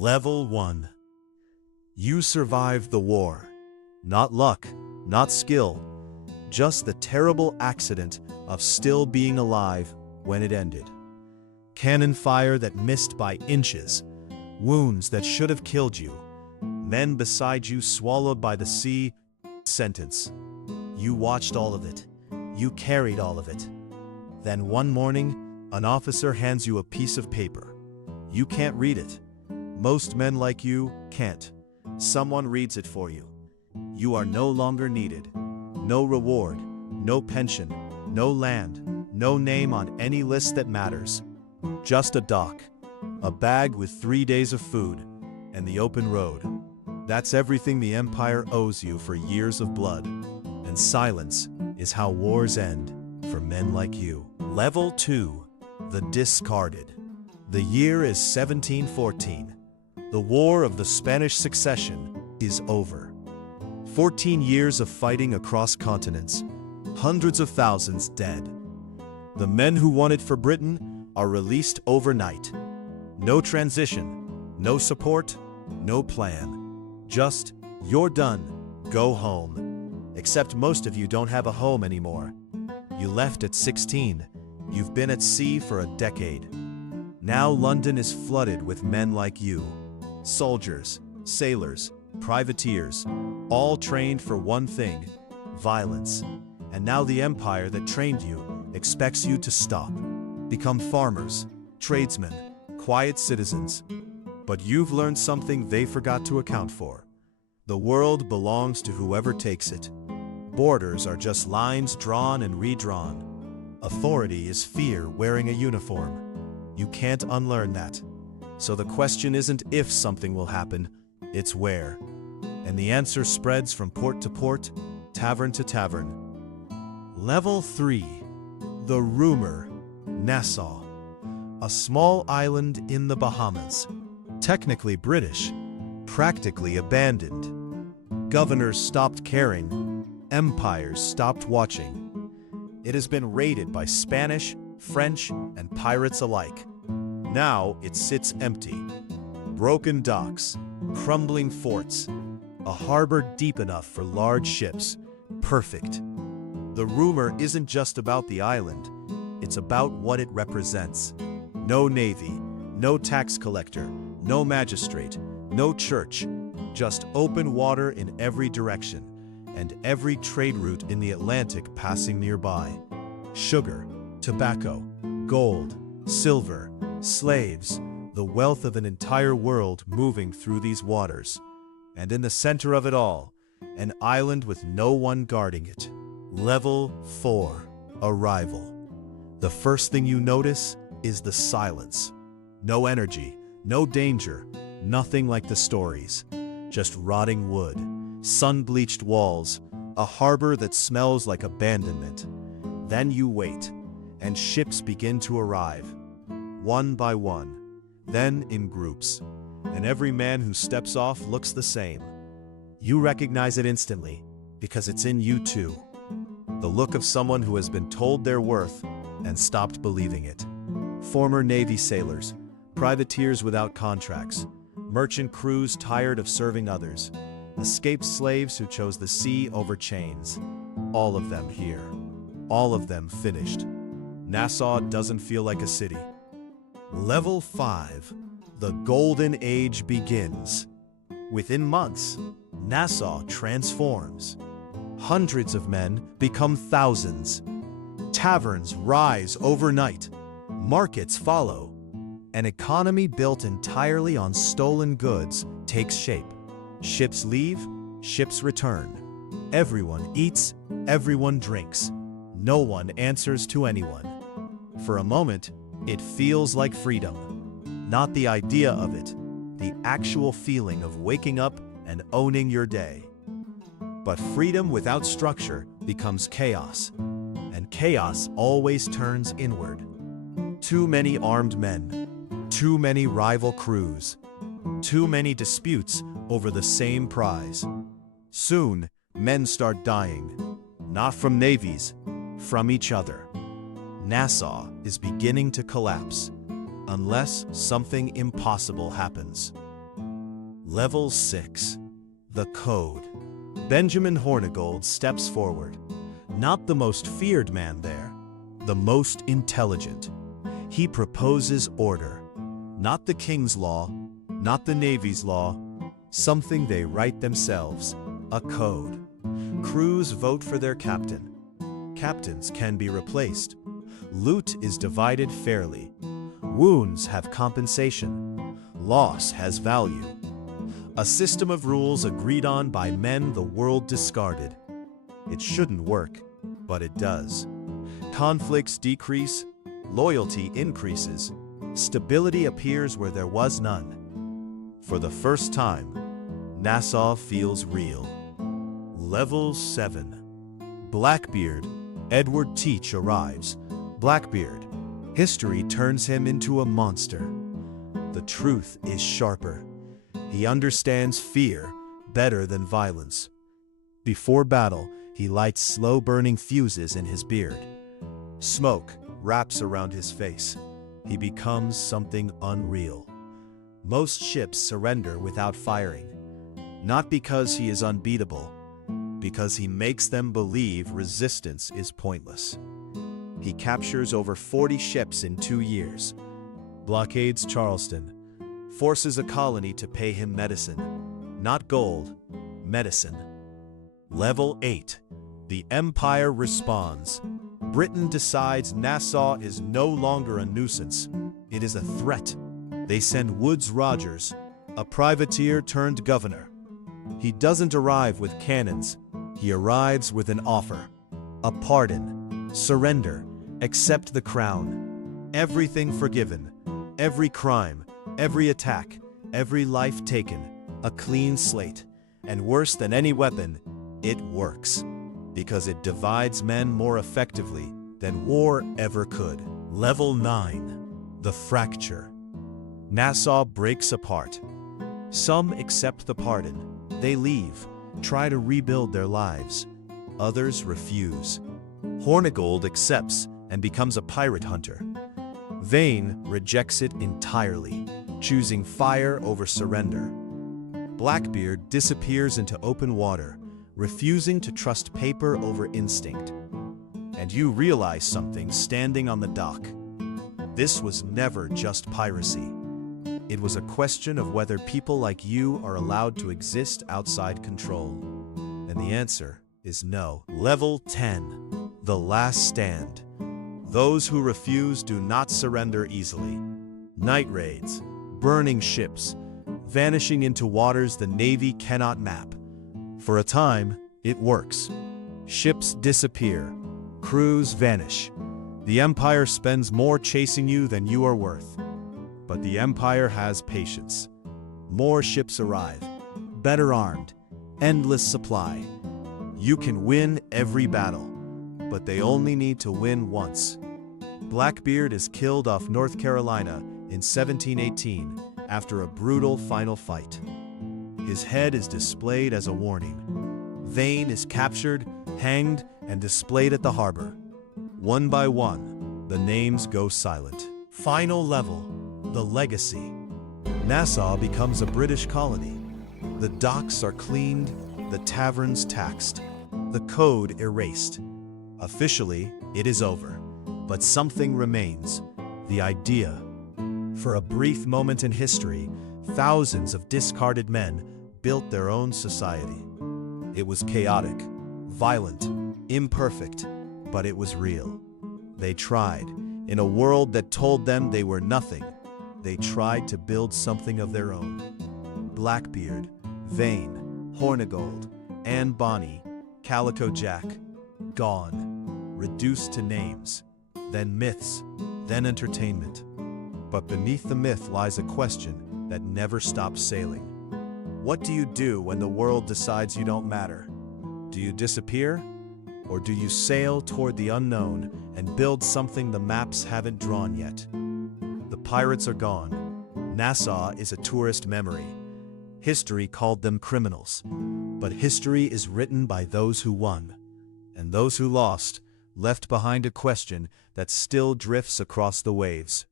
Level 1. You survived the war. Not luck, not skill, just the terrible accident of still being alive when it ended. Cannon fire that missed by inches, wounds that should have killed you, men beside you swallowed by the sea. Sentence. You watched all of it. You carried all of it. Then one morning, an officer hands you a piece of paper. You can't read it. Most men like you can't. Someone reads it for you. You are no longer needed. No reward, no pension, no land, no name on any list that matters. Just a dock, a bag with 3 days of food, and the open road. That's everything the Empire owes you for years of blood. And silence is how wars end for men like you. Level 2. The Discarded. The year is 1714. The War of the Spanish Succession is over. 14 years of fighting across continents. Hundreds of thousands dead. The men who won it for Britain are released overnight. No transition, no support, no plan. Just, you're done, go home. Except most of you don't have a home anymore. You left at 16. You've been at sea for a decade. Now London is flooded with men like you. Soldiers, sailors, privateers, all trained for one thing, violence. And now the empire that trained you expects you to stop. Become farmers, tradesmen, quiet citizens. But you've learned something they forgot to account for. The world belongs to whoever takes it. Borders are just lines drawn and redrawn. Authority is fear wearing a uniform. You can't unlearn that. So the question isn't if something will happen, it's where. And the answer spreads from port to port, tavern to tavern. Level 3. The Rumor. Nassau. A small island in the Bahamas. Technically British, practically abandoned. Governors stopped caring, empires stopped watching. It has been raided by Spanish, French, and pirates alike. Now it sits empty. Broken docks, crumbling forts, a harbor deep enough for large ships. Perfect. The Rumor isn't just about the island, it's about what it represents. No navy, no tax collector, no magistrate, no church, just open water in every direction, and every trade route in the Atlantic passing nearby. Sugar, tobacco, gold, silver, slaves, the wealth of an entire world moving through these waters. And in the center of it all, an island with no one guarding it. Level 4. Arrival. The first thing you notice is the silence. No energy, no danger, nothing like the stories. Just rotting wood, sun-bleached walls, a harbor that smells like abandonment. Then you wait, and ships begin to arrive. One by one, then in groups. And every man who steps off looks the same. You recognize it instantly, because it's in you too. The look of someone who has been told their worth and stopped believing it. Former Navy sailors, privateers without contracts, merchant crews tired of serving others, escaped slaves who chose the sea over chains. All of them here. All of them finished. Nassau doesn't feel like a city. Level 5. The Golden Age begins. Within months, Nassau transforms. Hundreds of men become thousands. Taverns rise overnight. Markets follow. An economy built entirely on stolen goods takes shape. Ships leave, ships return. Everyone eats, everyone drinks. No one answers to anyone. For a moment, it feels like freedom. Not the idea of it, the actual feeling of waking up and owning your day. But freedom without structure becomes chaos, and chaos always turns inward. Too many armed men, too many rival crews, too many disputes over the same prize. Soon, men start dying, not from navies, from each other. Nassau is beginning to collapse, unless something impossible happens. Level 6. The Code. Benjamin Hornigold steps forward. Not the most feared man there, the most intelligent. He proposes order. Not the king's law, not the navy's law, something they write themselves, a code. Crews vote for their captain. Captains can be replaced. Loot is divided fairly. Wounds have compensation. Loss has value. A system of rules agreed on by men the world discarded. It shouldn't work, but it does. Conflicts decrease, loyalty increases, stability appears where there was none. For the first time, Nassau feels real. Level 7. Blackbeard. Edward Teach arrives. Blackbeard. History turns him into a monster. The truth is sharper. He understands fear better than violence. Before battle, he lights slow-burning fuses in his beard. Smoke wraps around his face. He becomes something unreal. Most ships surrender without firing. Not because he is unbeatable, because he makes them believe resistance is pointless. He captures over 40 ships in 2 years, blockades Charleston, forces a colony to pay him medicine. Not gold, medicine. Level 8. The Empire responds. Britain decides Nassau is no longer a nuisance. It is a threat. They send Woodes Rogers, a privateer turned governor. He doesn't arrive with cannons. He arrives with an offer. A pardon. Surrender. Accept the crown. Everything forgiven. Every crime. Every attack. Every life taken. A clean slate. And worse than any weapon, it works. Because it divides men more effectively than war ever could. Level 9. The Fracture. Nassau breaks apart. Some accept the pardon. They leave, try to rebuild their lives. Others refuse. Hornigold accepts and becomes a pirate hunter. Vane rejects it entirely, choosing fire over surrender. Blackbeard disappears into open water, refusing to trust paper over instinct. And you realize something standing on the dock. This was never just piracy. It was a question of whether people like you are allowed to exist outside control. And the answer is no. Level 10. The Last Stand. Those who refuse do not surrender easily. Night raids, burning ships, vanishing into waters the Navy cannot map. For a time, it works. Ships disappear. Crews vanish. The Empire spends more chasing you than you are worth. But the Empire has patience. More ships arrive, better armed, endless supply. You can win every battle, but they only need to win once. Blackbeard is killed off North Carolina in 1718 after a brutal final fight. His head is displayed as a warning. Vane is captured, hanged, and displayed at the harbor. One by one, the names go silent. Final level. The Legacy. Nassau becomes a British colony. The docks are cleaned, the taverns taxed, the code erased. Officially, it is over, but something remains, the idea. For a brief moment in history, thousands of discarded men built their own society. It was chaotic, violent, imperfect, but it was real. They tried, in a world that told them they were nothing. They tried to build something of their own. Blackbeard, Vane, Hornigold, Anne Bonny, Calico Jack, gone, reduced to names, then myths, then entertainment. But beneath the myth lies a question that never stops sailing. What do you do when the world decides you don't matter? Do you disappear? Or do you sail toward the unknown and build something the maps haven't drawn yet? The pirates are gone. Nassau is a tourist memory. History called them criminals. But history is written by those who won. And those who lost left behind a question that still drifts across the waves.